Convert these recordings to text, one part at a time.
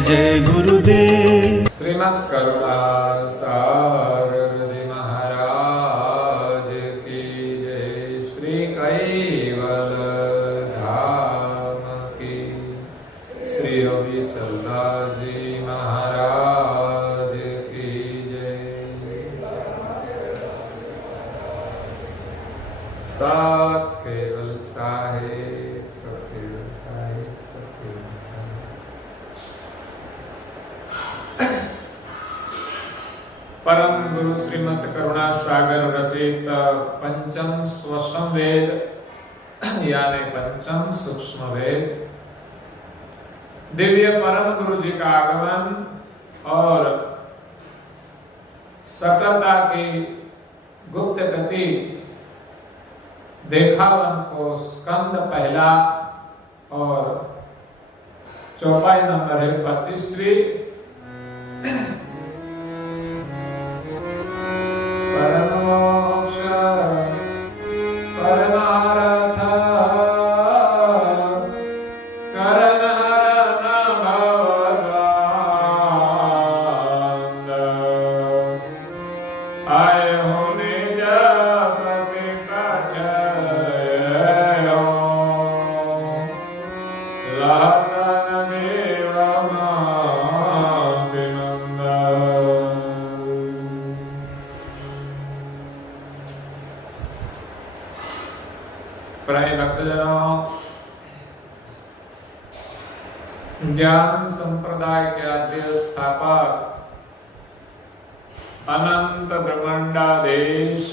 जय गुरुदेव। श्रीमद् करुणा सागर जी महाराज की जय। श्री कैवल धाम की। श्री अविचल दास जी महाराज की जय। सात केवल साहेब, सतकेवल साहेब, सतकेवल साहेब। परम गुरु श्रीमद् करुणा सागर रचित पंचम स्वसम वेद यानी पंचम सूक्ष्म वेद, दिव्य परम गुरु जी का आगमन और सकलता की गुप्त गति देखावन को स्कंद पहला और चौपाई नंबर है 25वीं। परमोक्ष परमार्थ करण हरण भवबंध आए होने जपति कठयो लहतन देवमाभिनंद। प्रिय भक्तजनों, ज्ञान संप्रदाय के आद्य स्थापक अनंत ब्रह्मांडाधीश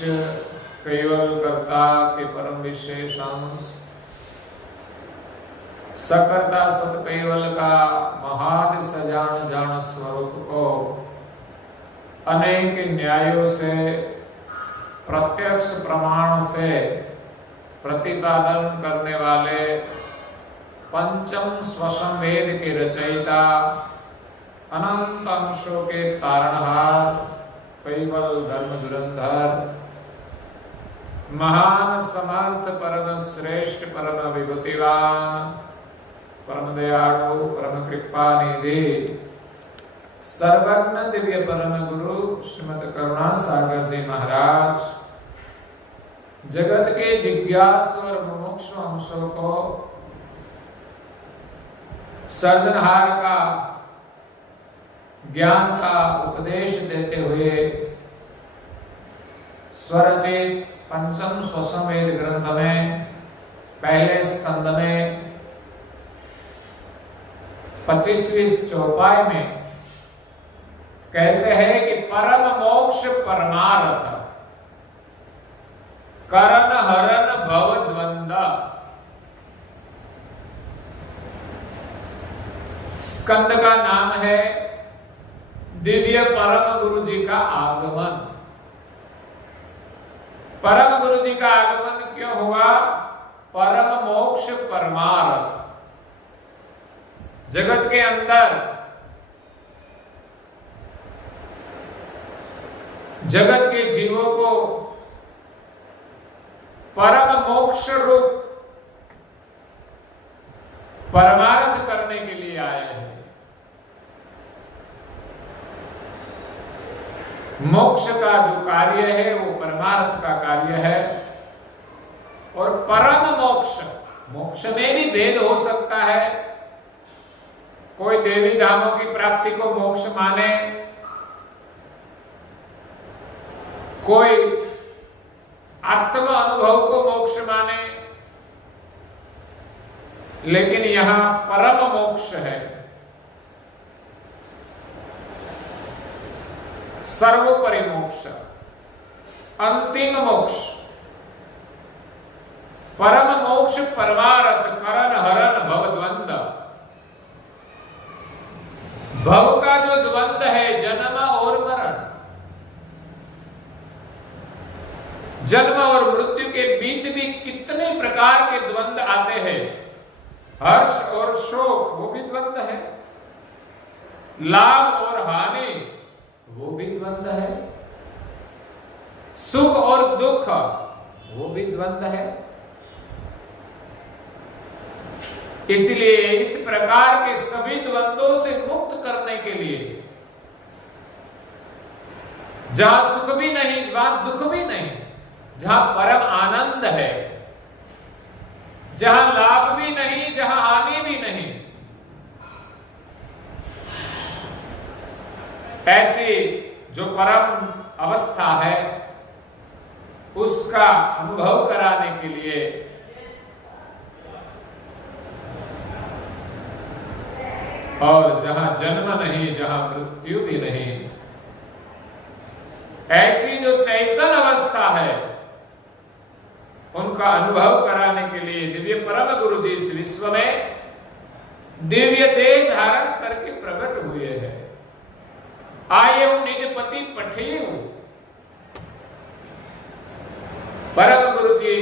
कैवल कर्ता के परम विशेष अंश सकर्ता सत कैवल का महाद सजान जान स्वरूप को अनेक न्यायों से प्रत्यक्ष प्रमाण से प्रतिपादन करने वाले पंचम स्वसम वेद के रचयिता अनंत अंशों के तारणहार कैवल धर्म धुरंधर महान समर्थ परम श्रेष्ठ परम विभूतिवान परम दयालु परम कृपा निधि सर्वज्ञ दिव्य परम गुरु श्रीमद् करुणा सागर जी महाराज जगत के जिज्ञासु और मुमुक्षु अंशों को सर्जनहार का ज्ञान का उपदेश देते हुए स्वरचित पंचम स्वसम वेद ग्रंथ में पहले स्कंद में 25वीं चौपाई में कहते हैं कि परम मोक्ष परमार्थ करण हरण भव द्वंद। स्कंद का नाम है दिव्य परम गुरु जी का आगमन। परम गुरु जी का आगमन क्यों हुआ? परम मोक्ष परमार्थ जगत के अंदर जगत के जीवों को परम मोक्ष रूप परमार्थ करने के लिए आए हैं। मोक्ष का जो कार्य है वो परमार्थ का कार्य है। और परम मोक्ष, मोक्ष में भी भेद हो सकता है। कोई देवी धामों की प्राप्ति को मोक्ष माने, कोई आत्म अनुभव को मोक्ष माने, लेकिन यहां परम मोक्ष है, सर्वोपरि मोक्ष, अंतिम मोक्ष, परम मोक्ष परमार्थ करण हरण भव द्वंद। भव का जो द्वंद है, जन्म और मरण, जन्म और मृत्यु के बीच भी कितने प्रकार के द्वंद आते हैं। हर्ष और शोक वो भी द्वंद है, लाभ और हानि वो भी द्वंद है, सुख और दुख वो भी द्वंद है। इसलिए इस प्रकार के सभी द्वंद्वों से मुक्त करने के लिए, जहां सुख भी नहीं, वहां दुख भी नहीं, जहां परम आनंद है, जहां लाभ भी नहीं, जहां हानि भी नहीं, ऐसी जो परम अवस्था है उसका अनुभव कराने के लिए और जहां जन्म नहीं, जहां मृत्यु भी नहीं, ऐसी जो चैतन्य अवस्था है उनका अनुभव कराने के लिए दिव्य परम गुरु जी इस विश्व में दिव्य देह धारण करके प्रकट हुए हैं। आये निज पति पठेऊ। परम गुरु जी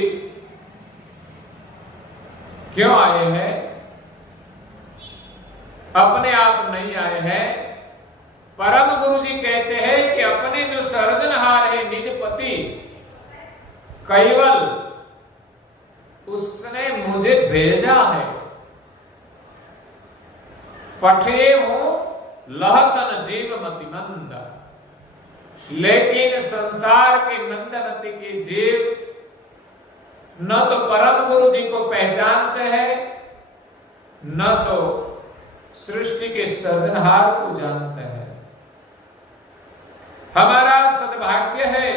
क्यों आए हैं? अपने आप नहीं आए हैं। परम गुरु जी कहते हैं कि अपने जो सर्जनहार है निज पति, केवल उसने मुझे भेजा है। पठे हो लहतन जीव मति मंद, लेकिन संसार के मंदमति के जीव न तो परम गुरु जी को पहचानते हैं, न तो सृष्टि के सर्जनहार को जानते हैं। हमारा सद्भाग्य है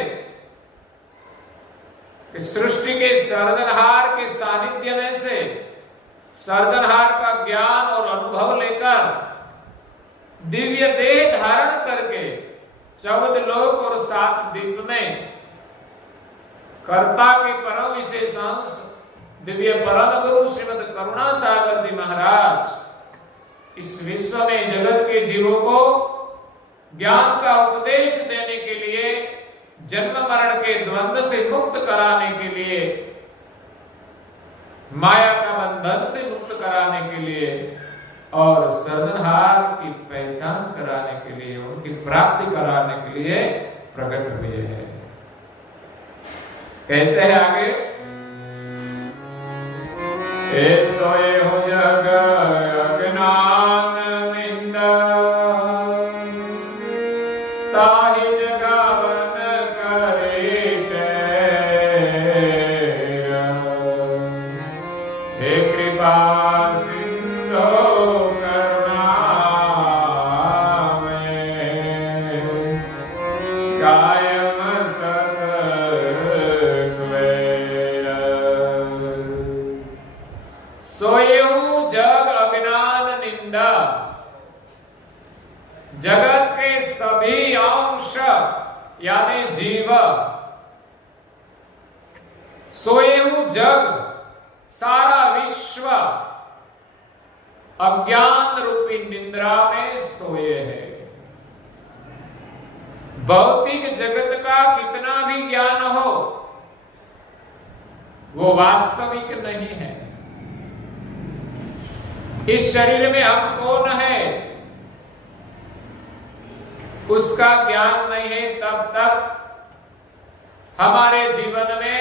कि सृष्टि के सर्जनहार के सानिध्य में से सर्जनहार का ज्ञान और अनुभव लेकर दिव्य देह धारण करके 14 लोक और 7 द्वीप में कर्ता के परम विशेषांश दिव्य परम गुरु श्रीमद करुणा सागर जी महाराज इस विश्व में जगत के जीवों को ज्ञान का उपदेश देने के लिए, जन्म मरण के द्वंद्व से मुक्त कराने के लिए, माया का बंधन से मुक्त कराने के लिए और सर्जनहार की पहचान कराने के लिए, उनकी प्राप्ति कराने के लिए प्रकट हुए हैं। कहते हैं आगे, ए सोए हो जग अज्ञान निंदा, ताहि जगावन करे टेर, हे कृपा सिंधु जगत के सभी अंश यानी जीव, सोए हूं जग सारा विश्व अज्ञान रूपी निद्रा में सोए है। भौतिक जगत का कितना भी ज्ञान हो वो वास्तविक नहीं है। इस शरीर में हम कौन है उसका ज्ञान नहीं है, तब तक हमारे जीवन में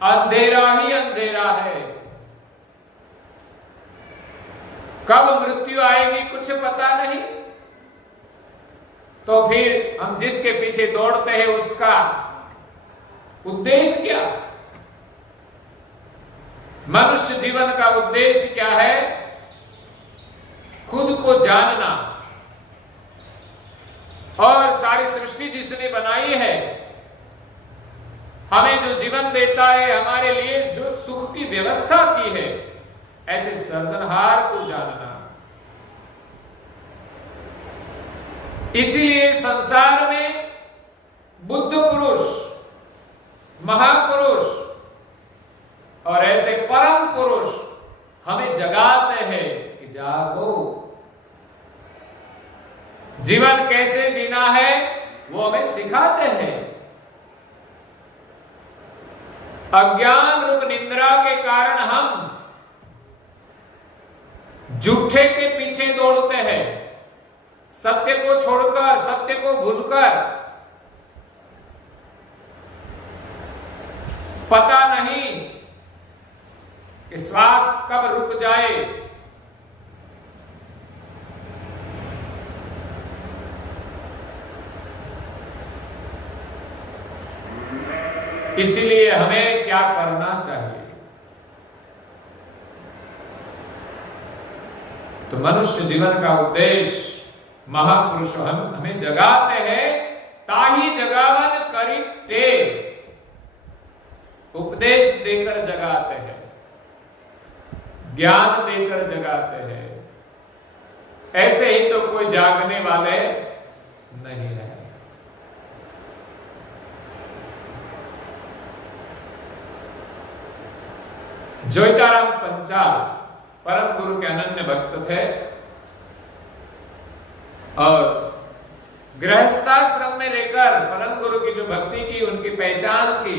अंधेरा ही अंधेरा है। कब मृत्यु आएगी कुछ पता नहीं, तो फिर हम जिसके पीछे दौड़ते हैं उसका उद्देश्य क्या? मनुष्य जीवन का उद्देश्य क्या है? खुद को जानना और सारी सृष्टि जिसने बनाई है, हमें जो जीवन देता है, हमारे लिए जो सुख की व्यवस्था की है, ऐसे सर्जनहार को जानना। इसीलिए संसार में बुद्ध पुरुष, महापुरुष और ऐसे परम पुरुष हमें जगाते हैं कि जागो, जीवन कैसे जीना है वो हमें सिखाते हैं। अज्ञान रूप निद्रा के कारण हम झूठे के पीछे दौड़ते हैं, सत्य को छोड़कर, सत्य को भूलकर। पता नहीं कि श्वास कब रुक जाए। इसलिए हमें क्या करना चाहिए? तो मनुष्य जीवन का उद्देश्य महापुरुष हमें जगाते हैं, ताही जगावन करी टेव, उपदेश देकर जगाते हैं, ज्ञान देकर जगाते हैं। ऐसे ही तो कोई जागने वाले नहीं है। ज्योतिराम पंचाल परम गुरु के अनन्य भक्त थे और गृहस्थाश्रम में रहकर परम गुरु की जो भक्ति की, उनकी पहचान की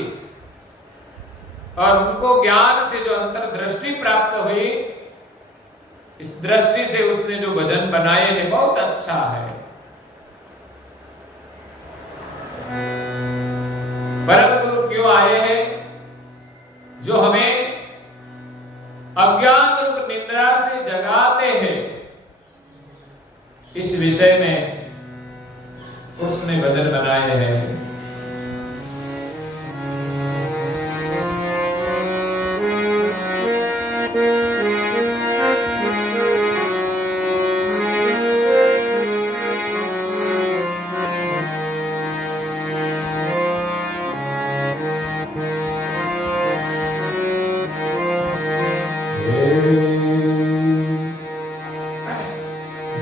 और उनको ज्ञान से जो अंतर्दृष्टि प्राप्त हुई, इस दृष्टि से उसने जो भजन बनाए हैं बहुत अच्छा है। परम गुरु क्यों आए हैं? जो हमें अज्ञान रूप निद्रा से जगाते हैं, इस विषय में उसने भजन बनाए हैं।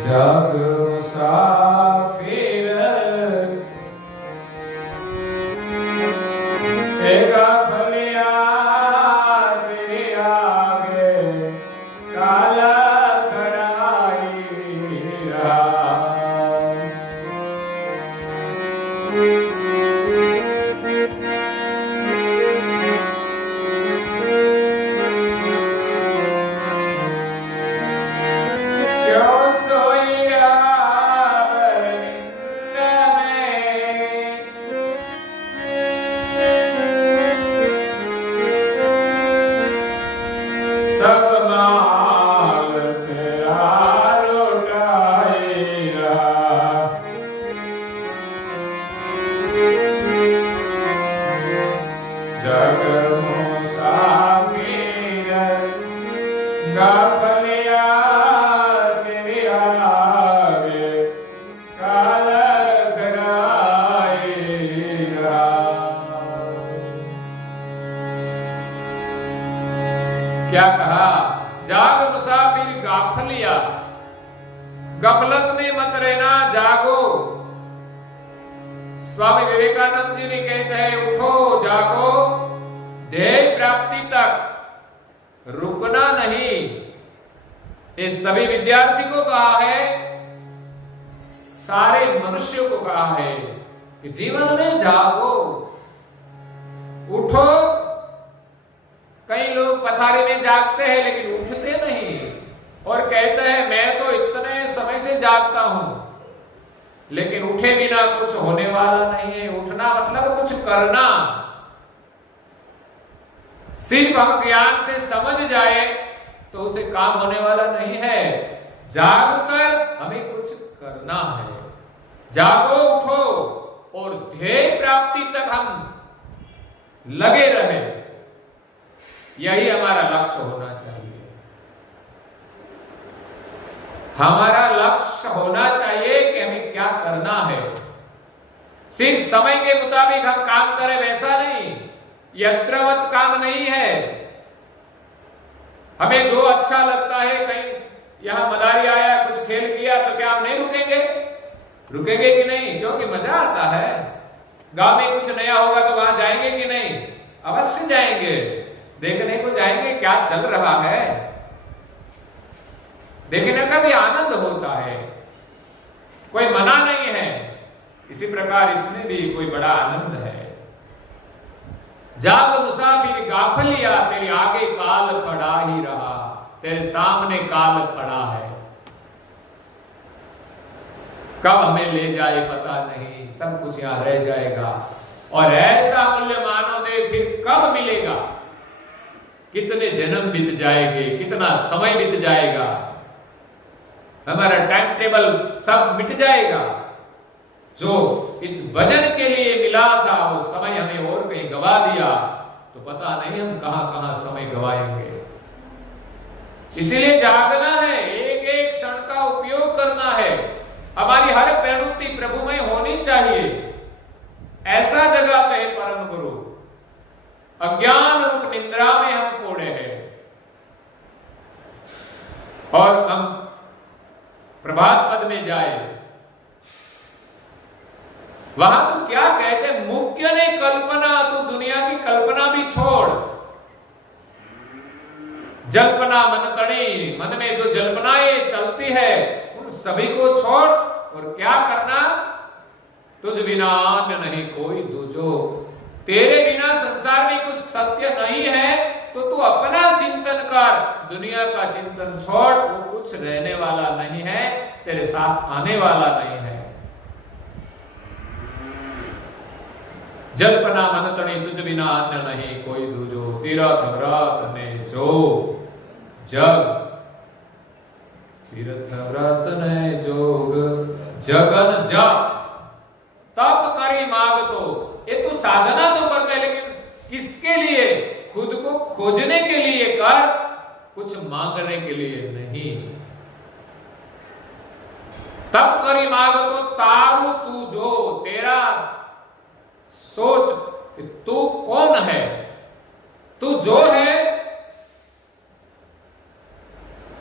जाग मुसाफिर गाफलिया तेरे आगे काला खड़ाई रहा। क्यों सोई सब माल तेरा लौटाई रहा। जग मुसाफिर गाफलिया तेरे आगे काला खड़ाई रहा। क्या कहा? जाग मुसाफिर गाफलिया, गफलत में मत रहना, जागो। स्वामी विवेकानंद जी भी कहते हैं, उठो जागो, ध्येय प्राप्ति तक रुकना नहीं। इस सभी विद्यार्थी को कहा है, सारे मनुष्यों को कहा है कि जीवन में जागो, उठो। कई लोग पथारी में जागते हैं लेकिन उठते नहीं और कहते हैं मैं तो इतने समय से जागता हूं, लेकिन उठे बिना कुछ होने वाला नहीं है। उठना मतलब कुछ करना। सिर्फ हम ज्ञान से समझ जाए तो उसे काम होने वाला नहीं है। जागकर हमें कुछ करना है। जागो, उठो और ध्येय प्राप्ति तक हम लगे रहे। यही हमारा लक्ष्य होना चाहिए। हमारा लक्ष्य होना चाहिए कि हमें क्या करना है। सिर्फ समय के मुताबिक हम काम करें वैसा नहीं, यंत्रवत काम नहीं है। हमें जो अच्छा लगता है, कहीं यहां मदारी आया, कुछ खेल किया, तो क्या हम नहीं रुकेंगे? रुकेंगे कि नहीं? क्योंकि मजा आता है। गांव में कुछ नया होगा तो वहां जाएंगे कि नहीं? अवश्य जाएंगे। देखने को जाएंगे क्या चल रहा है। देखने का भी आनंद होता है, कोई मना नहीं है। इसी प्रकार इसमें भी कोई बड़ा आनंद है। जाग मुसाफिर गाफलिया तेरे आगे काल खड़ा ही रहा। तेरे सामने काल खड़ा है, कब हमें ले जाए पता नहीं। सब कुछ यहां रह जाएगा और ऐसा मूल्य मानव देव फिर कब मिलेगा कितने जन्म बीत जाएंगे, कितना समय बीत जाएगा, हमारा टाइम टेबल सब मिट जाएगा। जो इस भजन के लिए मिला था वो समय हमें और कहीं गवा दिया तो पता नहीं हम कहां कहां समय गवाएंगे। इसीलिए जागना है, एक एक क्षण का उपयोग करना है। हमारी हर प्रवृत्ति प्रभुमय होनी चाहिए। ऐसा जगाते हैं परम गुरु। अज्ञान रूप निद्रा में हम कोड़े हैं और हम प्रभात पद में जाए, वहां तो क्या कहते, मुख्य ने कल्पना, तो दुनिया की कल्पना भी छोड़, जल्पना मन तड़ी, मन में जो जल्पनाएं चलती है उन सभी को छोड़ और क्या करना, तुझ बिना अन्य नहीं कोई दूजो। तेरे बिना संसार में कुछ सत्य नहीं है तो तू अपना चिंतन कर, दुनिया का चिंतन छोड़, वो कुछ रहने वाला नहीं है, तेरे साथ आने वाला नहीं है। जल्पना मन तड़ी तुझ बिना अन्य नहीं कोई दूजो, तीरथ व्रत ने जो जग, तीरथ व्रत ने जोग जगन जप तप करी माग। तो ये तो साधना तो करते हैं, लेकिन किसके लिए? खुद को खोजने के लिए कर, कुछ मांगने के लिए नहीं। तप करी माग तो तारू तू जो, तेरा सोच तू कौन है, तू जो है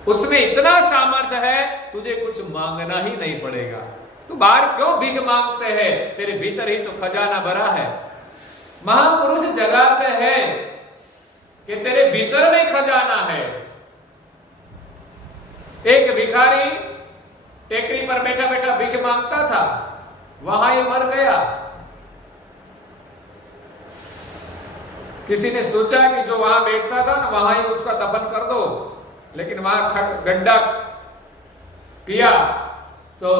उसमें इतना सामर्थ्य है तुझे कुछ मांगना ही नहीं पड़ेगा। तू बाहर क्यों भीख मांगते हैं? तेरे भीतर ही तो खजाना भरा है। महापुरुष जगाते हैं कि तेरे भीतर में खजाना है। एक भिखारी टेकरी पर बैठा बैठा भीख मांगता था, वहां ही मर गया। किसी ने सोचा कि जो वहां बैठता था ना वहां ही उसका दफन कर दो, लेकिन वहां गड्ढा किया तो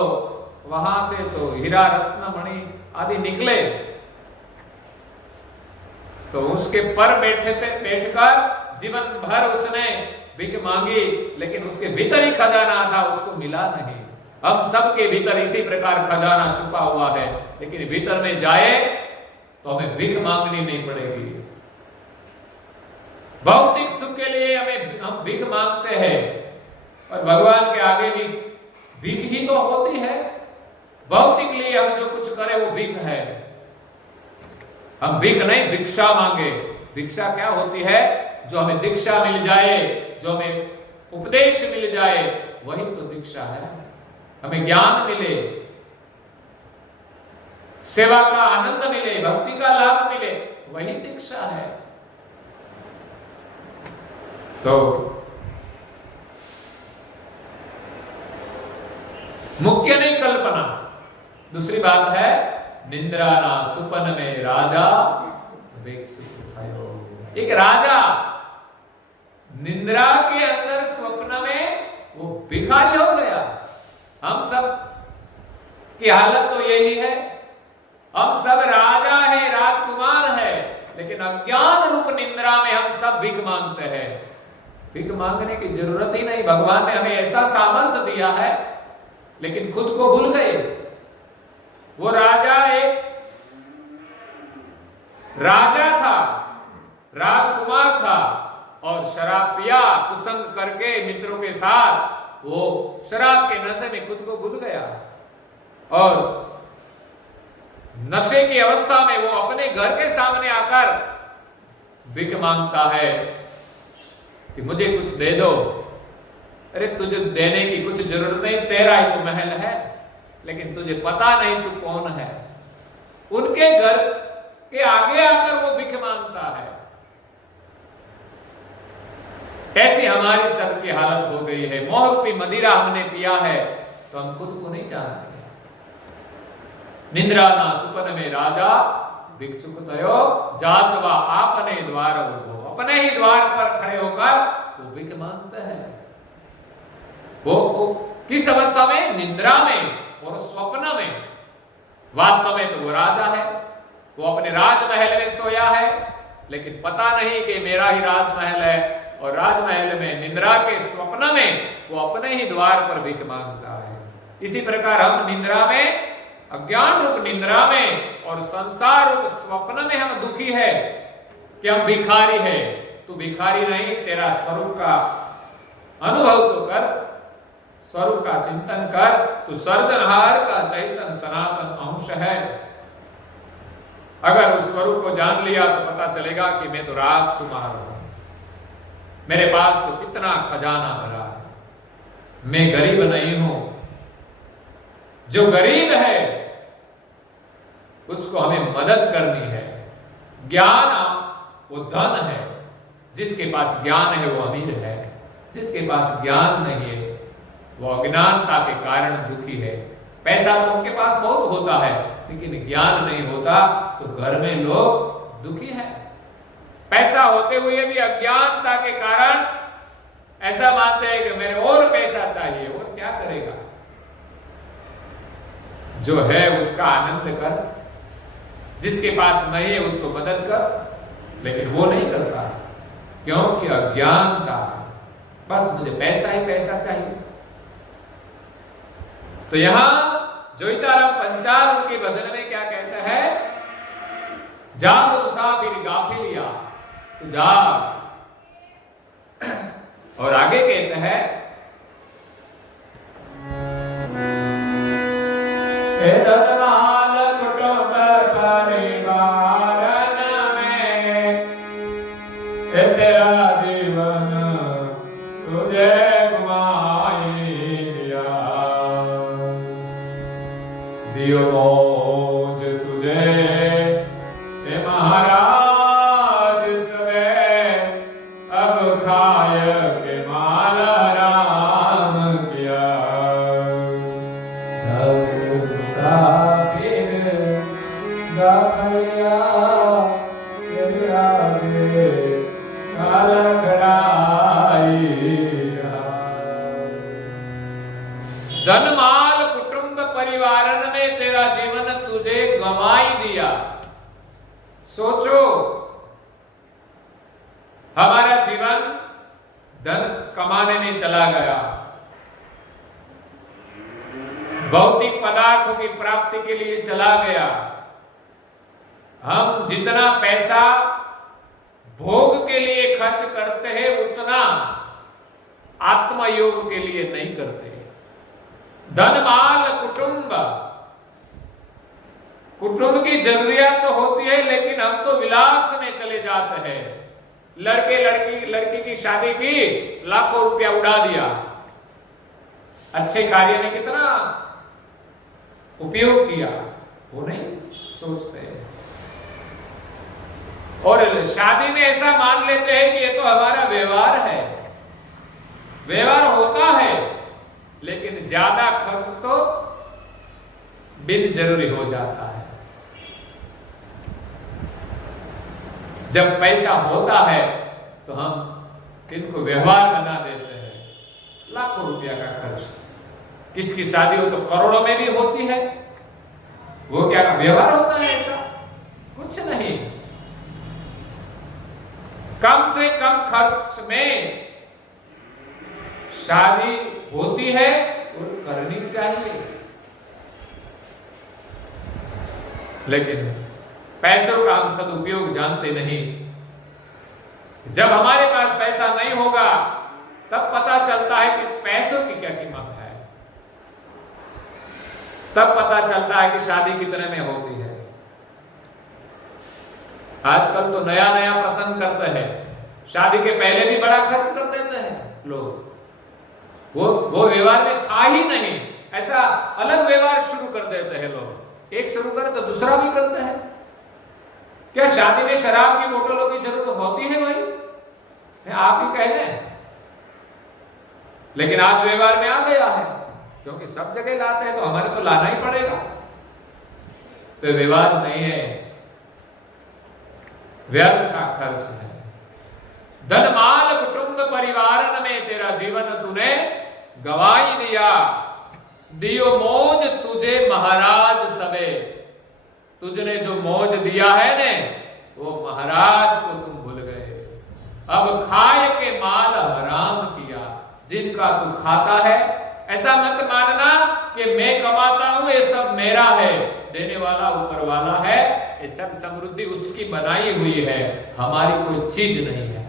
वहां से तो हीरा रत्न मणि आदि निकले। तो उसके पर बैठकर जीवन भर उसने भीख मांगी, लेकिन उसके भीतर ही खजाना था, उसको मिला नहीं। हम सबके भीतर इसी प्रकार खजाना छुपा हुआ है, लेकिन भीतर में जाए तो हमें भीख मांगनी नहीं पड़ेगी। भौतिक सुख के लिए हम भीख मांगते हैं और भगवान के आगे भी भीख ही तो होती है। भौतिक लिए हम जो कुछ करें वो भीख है। हम भीख नहीं भिक्षा मांगे। भिक्षा क्या होती है? जो हमें दीक्षा मिल जाए, जो हमें उपदेश मिल जाए, वही तो दीक्षा है। हमें ज्ञान मिले, सेवा का आनंद मिले, भक्ति का लाभ मिले, वही दीक्षा है। तो मुख्य नहीं कल्पना। दूसरी बात है निंद्रा ना सुपन में राजा एक राजा निंद्रा के अंदर स्वप्न में वो भिखारी हो गया। हम सब की हालत तो यही है। हम सब राजा है, राजकुमार है, लेकिन अज्ञान रूप निंद्रा में हम सब भीख मांगते हैं। भीख मांगने की जरूरत ही नहीं। भगवान ने हमें ऐसा सामर्थ्य दिया है, लेकिन खुद को भूल गए। वो राजा एक राजा था, राजकुमार था, और शराब पिया, कुसंग करके मित्रों के साथ वो शराब के नशे में खुद को भूल गया। और नशे की अवस्था में वो अपने घर के सामने आकर भीख मांगता है कि मुझे कुछ दे दो। अरे तुझे देने की कुछ जरूरत नहीं, तेरा ही तो महल है, लेकिन तुझे पता नहीं तू कौन है। उनके घर के आगे आकर वो भीख मांगता है। ऐसी हमारी सबकी हालत हो गई है। मोह रूपी मदिरा हमने पिया है तो हम खुद को नहीं जानते। निंद्रा ना सुपन में राजा भिक्षुक तयो जाचवा आपने द्वार उठो। अपने ही द्वार पर खड़े होकर वो भीख मांगते हैं। वो किस अवस्था में? निंद्रा में और स्वप्न में। वास्तव में तो वो राजा है, वो अपने राजमहल में सोया है, लेकिन पता नहीं कि मेरा ही राजमहल है, और राजमहल में निंद्रा के स्वप्न में वो अपने ही द्वार पर भीख मांगता है। इसी प्रकार हम निंद्रा में, अज्ञान रूप निंद्रा में और संसार रूप स्वप्न में हम दुखी है कि हम भिखारी है। तू भिखारी नहीं, तेरा स्वरूप का अनुभव तो कर, स्वरूप का चिंतन कर। तू सर्जनहार का चैतन्य सनातन अंश है। अगर उस स्वरूप को जान लिया तो पता चलेगा कि मैं तो राजकुमार हूं, मेरे पास तो कितना खजाना भरा है, मैं गरीब नहीं हूं। जो गरीब है उसको हमें मदद करनी है। ज्ञान वो धन है, जिसके पास ज्ञान है वो अमीर है, जिसके पास ज्ञान नहीं है वो अज्ञानता के कारण दुखी है। पैसा तो उनके पास बहुत होता है, लेकिन ज्ञान नहीं होता तो घर में लोग दुखी हैं। पैसा होते हुए भी अज्ञानता के कारण ऐसा मानते हैं कि मेरे और पैसा चाहिए, और क्या करेगा। जो है उसका आनंद कर, जिसके पास नहीं है उसको मदद कर, लेकिन वो नहीं करता क्योंकि अज्ञानता, बस मुझे पैसा ही पैसा चाहिए। तो यहां जोईताराम पंचाल के भजन में क्या कहता है, जाग मुसाफिर गाफिलिया, तू जाग। और आगे कहता है, धनवान कुटुंब परिवारन में तेरा जीवन तुझे दियो मौज तुझे हे महाराज सवे, अब खाय के माल राम किया। जब मुसाफिर गाफिलिया तेरे आगे खड़ाई। धनमाल कुटुंब परिवारन में तेरा जीवन तुझे गंवाई दिया। सोचो, हमारा जीवन धन कमाने में चला गया, भौतिक पदार्थों की प्राप्ति के लिए चला गया। हम जितना पैसा भोग के लिए खर्च करते हैं उतना आत्मयोग के लिए नहीं करते। धनमाल कुटुंब, कुटुंब की जरूरियात तो होती है, लेकिन हम तो विलास में चले जाते हैं। लड़की की शादी की, लाखों रुपया उड़ा दिया, अच्छे कार्य में कितना उपयोग किया वो नहीं सोचते। और शादी में ऐसा मान लेते हैं कि ये तो हमारा व्यवहार है। व्यवहार होता है, लेकिन ज्यादा खर्च तो बिन जरूरी हो जाता है। जब पैसा होता है तो हम इनको व्यवहार बना देते हैं, लाखों रुपया का खर्च। किसकी शादी हो तो करोड़ों में भी होती है, वो क्या व्यवहार होता है? ऐसा कुछ नहीं। कम से कम खर्च में शादी होती है और करनी चाहिए, लेकिन पैसों का हम सदुपयोग जानते नहीं। जब हमारे पास पैसा नहीं होगा तब पता चलता है कि पैसों की क्या कीमत है, तब पता चलता है कि शादी कितने में होती है। आजकल तो नया नया प्रसंग करते हैं, शादी के पहले भी बड़ा खर्च कर देते हैं लोग। वो व्यवहार में था ही नहीं, ऐसा अलग व्यवहार शुरू कर देते हैं लोग। एक शुरू करे तो दूसरा भी करते हैं। क्या शादी में शराब की बोतलों की जरूरत होती है भाई? आप ही कह दें, लेकिन आज व्यवहार में आ गया है, क्योंकि सब जगह लाते हैं तो हमारे तो लाना ही पड़ेगा। तो व्यवहार नहीं है, व्यर्थ का खर्च है। धनमाल कुटुंब परिवार में तेरा जीवन तूने गवाई दिया। दियो मौज तुझे महाराज सबे, तुझने जो मौज दिया है ने वो महाराज को तुम भूल गए। अब खाए के माल हराम किया जिनका तू खाता है। ऐसा मत मानना कि मैं कमाता हूं ये सब मेरा है, देने वाला ऊपर वाला है, ये सब समृद्धि उसकी बनाई हुई है, हमारी कोई चीज नहीं है।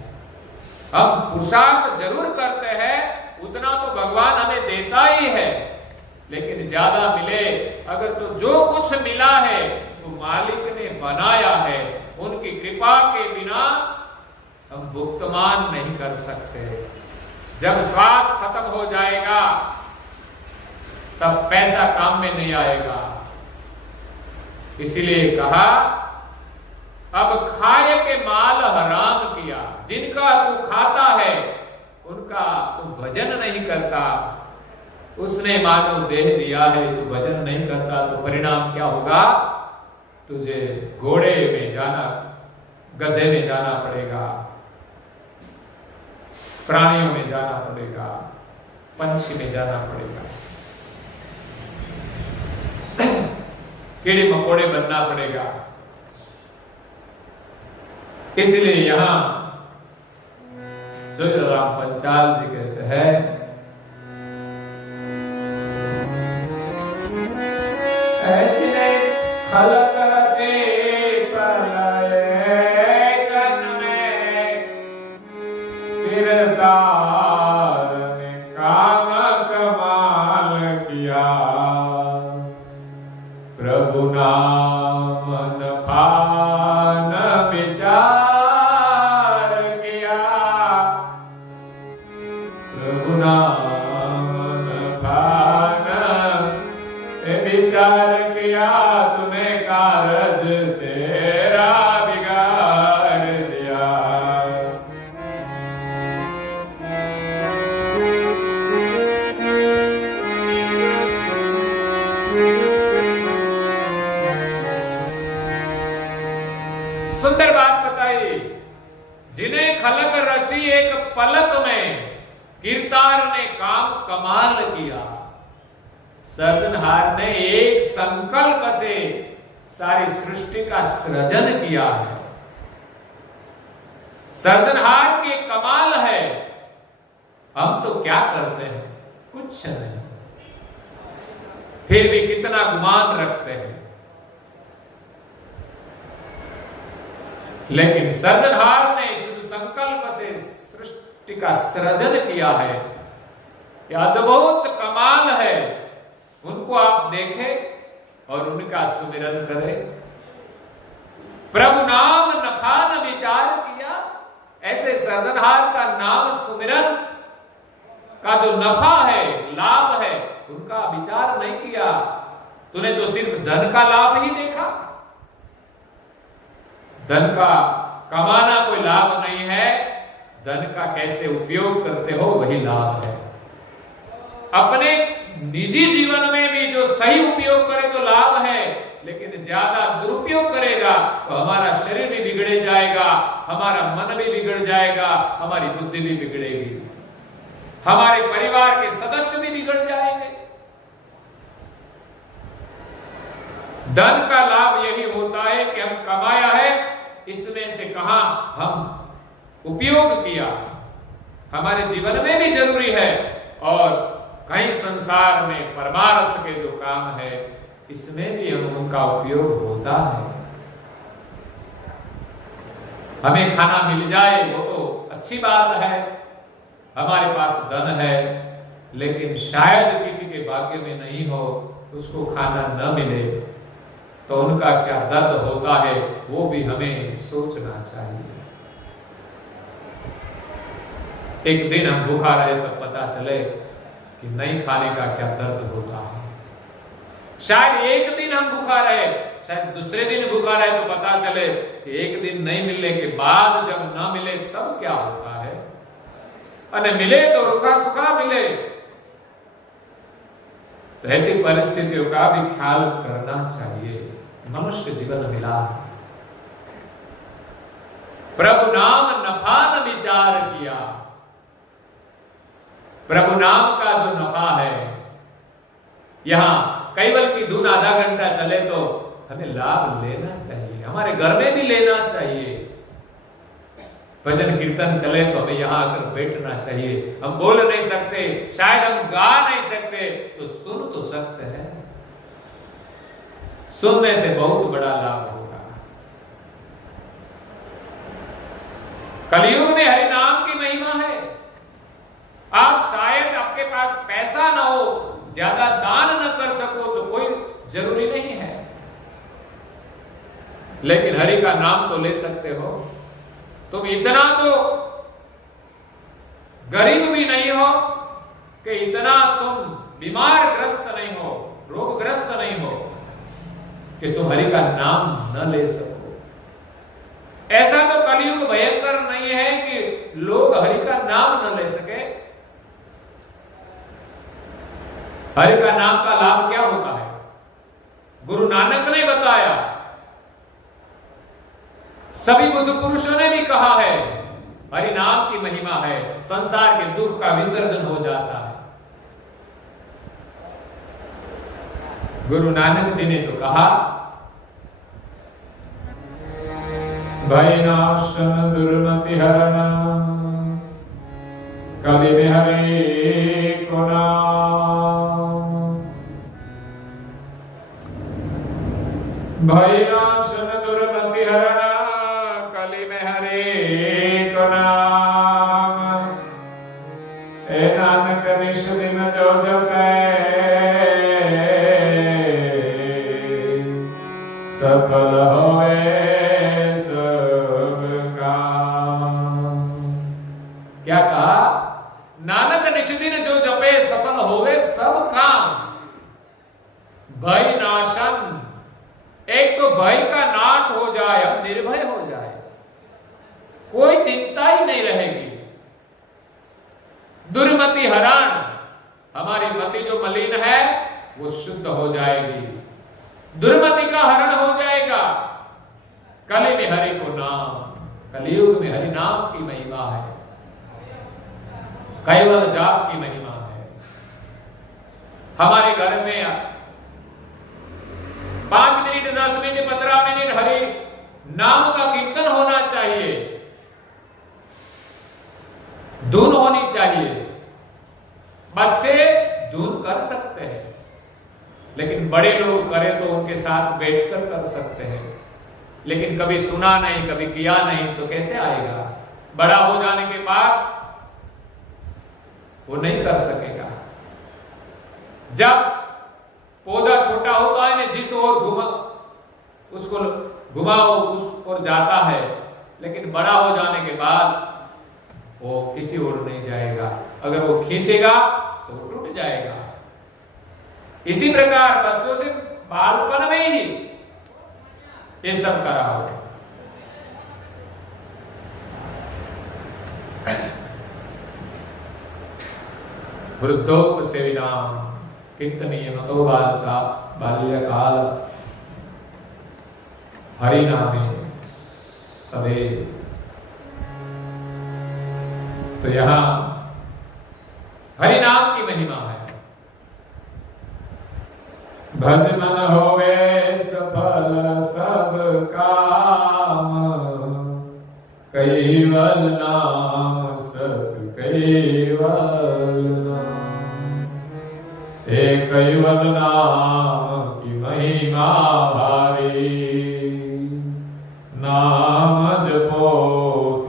हम पुरुषार्थ जरूर करते हैं, उतना तो भगवान हमें देता ही है, लेकिन ज्यादा मिले अगर तो जो कुछ मिला है तो मालिक ने बनाया है, उनकी कृपा के बिना हम भुगतान नहीं कर सकते। जब श्वास खत्म हो जाएगा तब पैसा काम में नहीं आएगा। इसीलिए कहा अब खाए के माल हराम किया, जिनका तू खाता है उनका तू भजन नहीं करता। उसने मानव देह दिया है, तू भजन नहीं करता तो परिणाम क्या होगा? तुझे घोड़े में जाना, गधे में जाना पड़ेगा, प्राणियों में जाना पड़ेगा, पंछी में जाना पड़ेगा, कीड़े मकोड़े बनना पड़ेगा। इसलिए यहां जोराम पंचाल जी कहते हैं, खलक रचे प्रलय गन में, किरदार ने काम कमाल किया, प्रभु नाम नफा न विचार किया, प्रभु नाम नफा न विचार किया, तूने कारज तेरा बिगाड़ दिया। सुंदर बात बताई, जिन्हें खलक रची एक पलक में, कीर्तार ने काम कमाल किया। सर्जनहार ने एक संकल्प से सारी सृष्टि का सृजन किया है। सर्जनहार की कमाल है। हम तो क्या करते हैं? कुछ नहीं, फिर भी कितना गुमान रखते हैं। लेकिन सर्जनहार ने इस संकल्प से सृष्टि का सृजन किया है। यह अद्भुत कमाल है। उनको आप देखें और उनका सुमिरन करें। प्रभु नाम नफा न विचार किया, ऐसे सर्जनहार का नाम सुमिरन का जो नफा है, लाभ है, उनका विचार नहीं किया। तूने तो सिर्फ धन का लाभ ही देखा। धन का कमाना कोई लाभ नहीं है, धन का कैसे उपयोग करते हो वही लाभ है। अपने निजी जीवन में भी जो सही उपयोग करे तो लाभ है, लेकिन ज्यादा दुरुपयोग करेगा तो हमारा शरीर भी बिगड़े जाएगा, हमारा मन भी बिगड़ जाएगा, हमारी बुद्धि भी बिगड़ेगी, हमारे परिवार के सदस्य भी बिगड़ जाएंगे। धन का लाभ यही होता है कि हम कमाया है, इसमें से कहां हम उपयोग किया, हमारे जीवन में भी जरूरी है, और कहीं संसार में परमार्थ के जो काम है इसमें भी हम उनका उपयोग होता है। हमें खाना मिल जाए वो तो अच्छी बात है, हमारे पास धन है, लेकिन शायद किसी के भाग्य में नहीं हो, उसको खाना न मिले तो उनका क्या दर्द होता है वो भी हमें सोचना चाहिए। एक दिन हम भूखा रहे तो पता चले कि नहीं खाने का क्या दर्द होता है। शायद एक दिन हम भूखा रहे, शायद दूसरे दिन भूखा रहे तो पता चले कि एक दिन नहीं मिलने के बाद जब ना मिले तब क्या होता है। और मिले तो रुखा सुखा मिले, तो ऐसी परिस्थितियों का भी ख्याल करना चाहिए। मनुष्य जीवन मिला, प्रभु नाम नफा न विचार किया। प्रभु नाम का जो नफा है, यहां कैवल की धुन आधा घंटा चले तो हमें लाभ लेना चाहिए। हमारे घर में भी लेना चाहिए। भजन कीर्तन चले तो हमें यहां आकर बैठना चाहिए। हम बोल नहीं सकते, शायद हम गा नहीं सकते, तो सुन तो सकते हैं। सुनने से बहुत बड़ा लाभ होगा। कलयुग में हरि नाम की महिमा है। आप शायद आपके पास पैसा ना हो, ज्यादा दान न कर सको, तो कोई जरूरी नहीं है, लेकिन हरि का नाम तो ले सकते हो। तुम इतना तो गरीब भी नहीं हो कि इतना तुम बीमार ग्रस्त नहीं हो, रोगग्रस्त नहीं हो कि तुम हरि का नाम न ले सको। ऐसा तो कलयुग भयंकर नहीं है कि लोग हरि का नाम न ले सके। हरि का नाम का लाभ क्या होता है? गुरु नानक ने बताया, सभी बुद्ध पुरुषों ने भी कहा है, हरि नाम की महिमा है, संसार के दुख का विसर्जन हो जाता है। गुरु नानक जी ने तो कहा, भय नाशन दुर्मति हरण, कवि में हरे को नाम। भय नाशन दुर्मति हरण, कलि में हरे को नाम। ए नानक निश दिन जो जपे, सफल होए सब काम। क्या कहा? नानक निश दिन जो जपे, सफल होए सब काम। भय नाशन, एक तो भय का नाश हो जाए, हम निर्भय हो जाए, कोई चिंता ही नहीं रहेगी। दुर्मति हरण, हमारी मति जो मलिन है वो शुद्ध हो जाएगी, दुर्मति का हरण हो जाएगा। कलि में हरि को नाम, कलयुग में हरि नाम की महिमा है, केवल जाप की महिमा है। हमारे घर में 5 मिनट, 10 मिनट, 15 मिनट हरि नाम का कीर्तन होना चाहिए, धुन होनी चाहिए। बच्चे धुन कर सकते हैं, लेकिन बड़े लोग करें तो उनके साथ बैठकर कर सकते हैं, लेकिन कभी सुना नहीं, कभी किया नहीं, तो कैसे आएगा? बड़ा हो जाने के बाद वो नहीं कर सकेगा। जब पौधा छोटा होता है ना, जिस ओर उसको घुमाओ उस ओर जाता है, लेकिन बड़ा हो जाने के बाद वो किसी ओर नहीं जाएगा। अगर वो खींचेगा तो वो टूट जाएगा। इसी प्रकार बच्चों से बालपन में ही ये सब कराओ। वृद्धोपसेविनाम कीर्तनीय मतो बाल्यकाल हरि नामे सवे। तो यहां हरि नाम की महिमा है। भज मन होवे सफल सब काम, कैवल नाम सत कैवल नाम। हे कैवल नाम की महिमा भारी, नाम जपो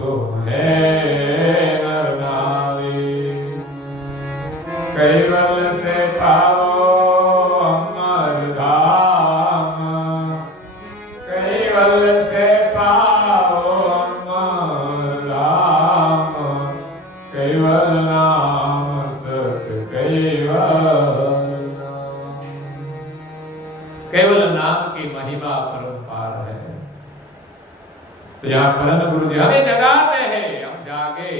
तुम है नर नारी। कैवल से पाओ अमर धाम, कैवल से पाओ अमर धाम। कैवल नाम सत कैवल नाम। केवल नाम की महिमा परंपार है। तो यहाँ परम गुरु जी हमें जगाते हैं, हम जागे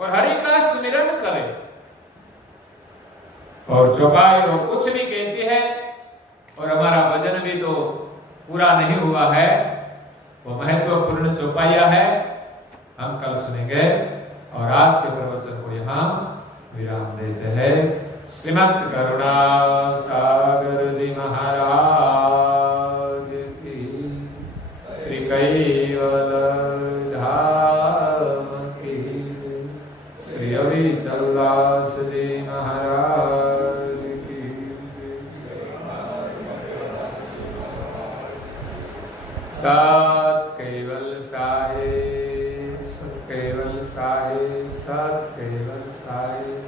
और हरि का सुमिरन करें। और चौपाई वो कुछ भी कहती है, और हमारा भजन भी तो पूरा नहीं हुआ है, वो महत्वपूर्ण चौपाइया है, हम कल सुनेंगे। और आज के प्रवचन को यहाँ विराम देते हैं। श्रीमद् करुणा सागर जी महाराज की। श्री कैवल धाम की जय। श्री अविचल दास जी महाराज की जय। सत केवल साहिब, सत केवल साहिब, सत केवल साहिब।